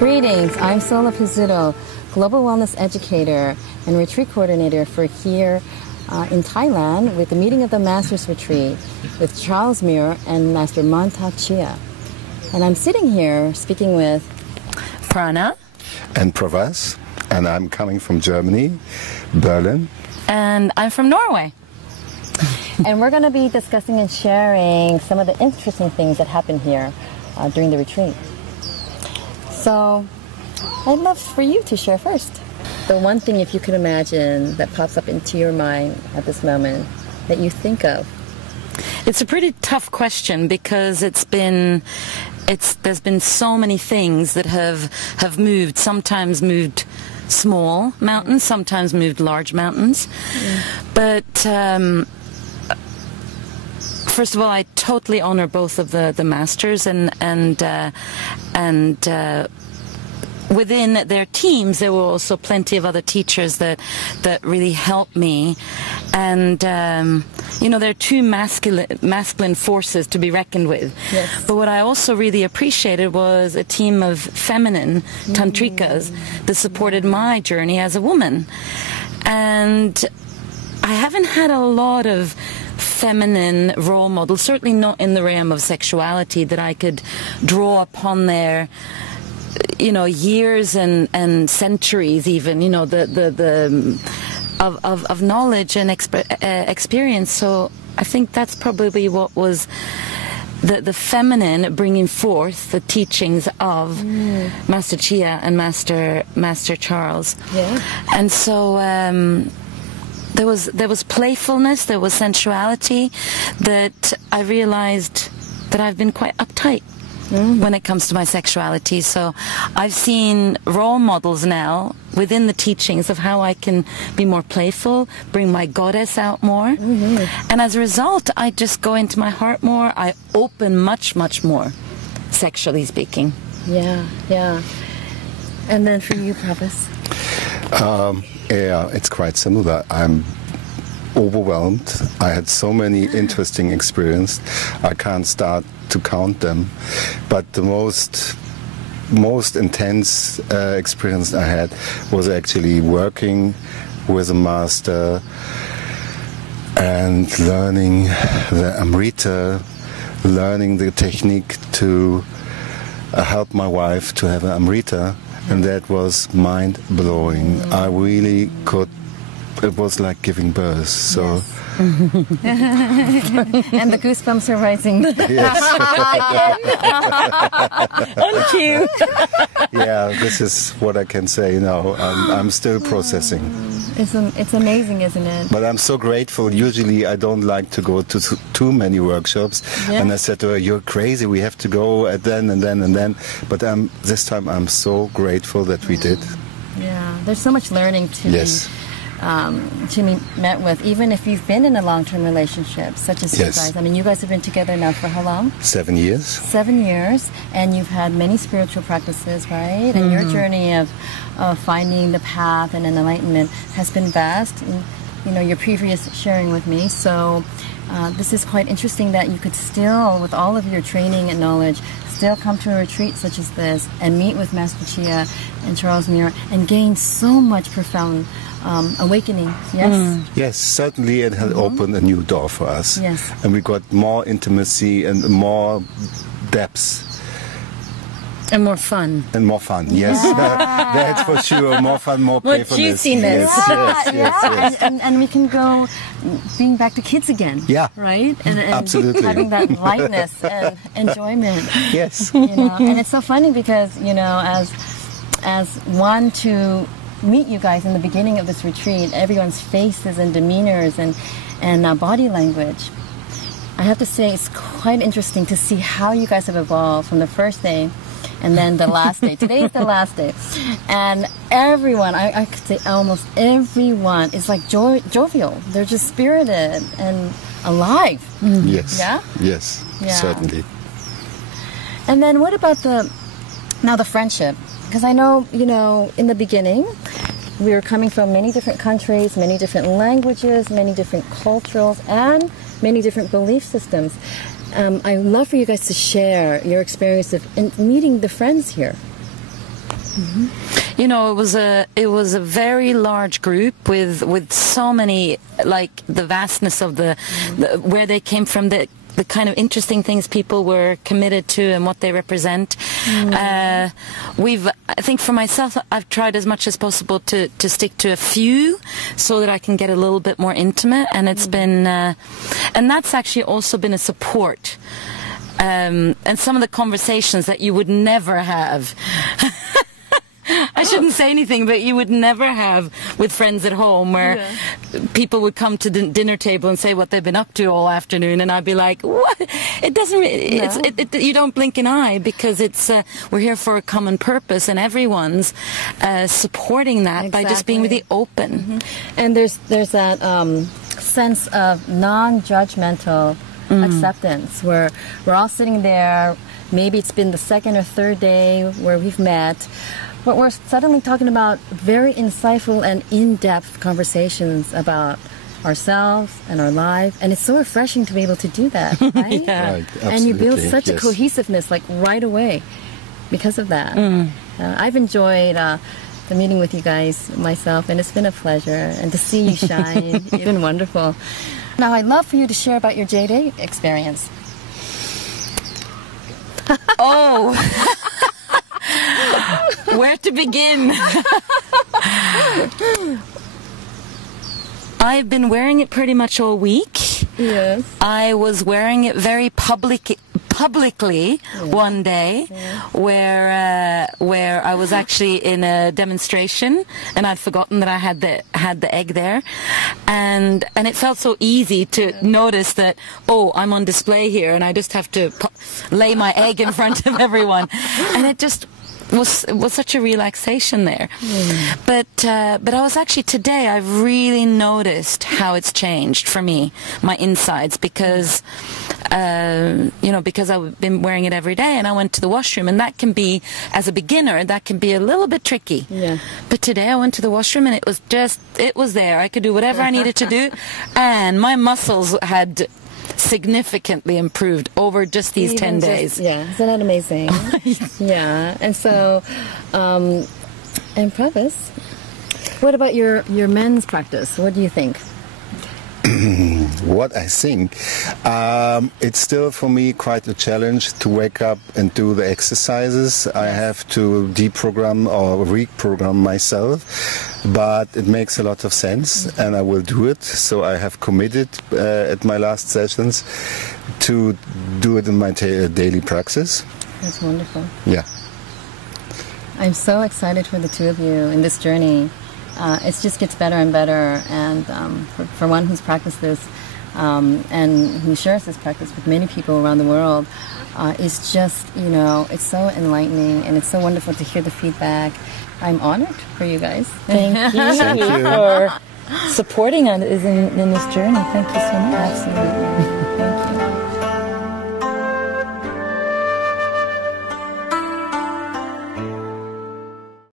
Greetings, I'm Solla Pizzuto, Global Wellness Educator and Retreat Coordinator for here in Thailand with the Meeting of the Masters Retreat with Charles Muir and Master Mantak Chia. And I'm sitting here speaking with Prana and Pravas, and I'm coming from Germany, Berlin. And I'm from Norway. And we're going to be discussing and sharing some of the interesting things that happen here during the retreat. So I'd love for you to share first. The one thing, if you could imagine, that pops up into your mind at this moment that you think of. It's a pretty tough question because there's been so many things that have moved. Sometimes moved small mountains, sometimes moved large mountains. But first of all, I totally honor both of the masters and within their teams, there were also plenty of other teachers that really helped me. And, there are two masculine forces to be reckoned with. Yes. But what I also really appreciated was a team of feminine tantrikas that supported my journey as a woman. And I haven't had a lot of feminine role models, certainly not in the realm of sexuality, that I could draw upon their years and centuries, even of knowledge and experience. So I think that's probably what was the feminine bringing forth the teachings of Master Chia and Master Charles. Yeah. And so there was playfulness, there was sensuality, that I realized that I've been quite uptight when it comes to my sexuality. So I've seen role models now within the teachings of how I can be more playful, bring my goddess out more. And as a result, I just go into my heart more. I open much, much more, sexually speaking. Yeah, yeah. And then for you, Prabhas? Yeah, it's quite similar. I'm overwhelmed. I had so many interesting experiences. I can't start to count them, but the most intense experience I had was actually working with a master and learning the Amrita, learning the technique to help my wife to have an Amrita, and that was mind-blowing. I really could. It was like giving birth. So. Yes. And the goosebumps are rising. Yes. On cue. Yeah, this is what I can say now. I'm still processing. It's amazing, isn't it? But I'm so grateful. Usually I don't like to go to too many workshops. Yeah. And I said to her, you're crazy, we have to go at then and then and then. But this time I'm so grateful that we did. Yeah, there's so much learning to be met with, even if you've been in a long-term relationship, such as you guys. I mean, you guys have been together now for how long? 7 years. 7 years, and you've had many spiritual practices, right? And your journey of finding the path and enlightenment has been vast. And, your previous sharing with me. So this is quite interesting that you could still, with all of your training and knowledge, still come to a retreat such as this and meet with Master Chia and Charles Muir and gain so much profound awakening. Yes? Yes, certainly it has opened a new door for us. Yes. And we got more intimacy and more depths. And more fun. And more fun, yes. That's for sure. More fun, more playfulness. More juiciness. Yes. And we can go being back to kids again. Yeah. Right? And absolutely. Having that lightness and enjoyment. Yes. And it's so funny because, as one to meet you guys in the beginning of this retreat, everyone's faces and demeanors and body language. I have to say it's quite interesting to see how you guys have evolved from the first day and then the last day. Today is the last day. And everyone, I could say almost everyone, is like jovial. They're just spirited and alive. Yes. Yeah? Yes, certainly. And then what about the friendship? Because I know, in the beginning, we were coming from many different countries, many different languages, many different cultures, and many different belief systems. I'd love for you guys to share your experience of meeting the friends here. You know, it was a very large group with so many, like the vastness of the where they came from, the kind of interesting things people were committed to and what they represent. I think for myself, I've tried as much as possible to stick to a few so that I can get a little bit more intimate, and it's been, and that's actually also been a support. And some of the conversations that you would never have. I shouldn't say anything, but you would never have with friends at home, where people would come to the dinner table and say what they've been up to all afternoon, and I'd be like, "What? It doesn't. You don't blink an eye, because it's we're here for a common purpose, and everyone's supporting that by just being really open." And there's that sense of non-judgmental acceptance, where we're all sitting there. Maybe it's been the second or third day where we've met, but we're suddenly talking about very insightful and in-depth conversations about ourselves and our life, and it's so refreshing to be able to do that, right? Right, and you build absolutely, such a cohesiveness, like right away, because of that. I've enjoyed the meeting with you guys myself, and it's been a pleasure, and to see you shine, it's been wonderful. Now, I'd love for you to share about your JD experience. Oh, where to begin? I've been wearing it pretty much all week. Yes. I was wearing it very publicly one day, where I was actually in a demonstration, and I'd forgotten that I had the egg there, and it felt so easy to notice that, oh, I'm on display here, and I just have to lay my egg in front of everyone, and it just was such a relaxation there. But I was actually, today I've really noticed how it's changed for me, my insides, because because I've been wearing it every day, and I went to the washroom, and that can be, as a beginner, that can be a little bit tricky. But today I went to the washroom, and it was there. I could do whatever I needed to do, and my muscles had significantly improved over just these 10 days. Isn't that amazing? And so, and Previs, what about your men's practice? What do you think? What I think, it's still for me quite a challenge to wake up and do the exercises. I have to deprogram or reprogram myself, but it makes a lot of sense, and I will do it. So I have committed at my last sessions to do it in my daily practice. That's wonderful. Yeah. I'm so excited for the two of you in this journey. It just gets better and better, and for one who's practiced this and who shares this practice with many people around the world, it's just, it's so enlightening, and it's so wonderful to hear the feedback. I'm honored for you guys. Thank you, Thank you. for supporting us in this journey. Thank you so much. Absolutely.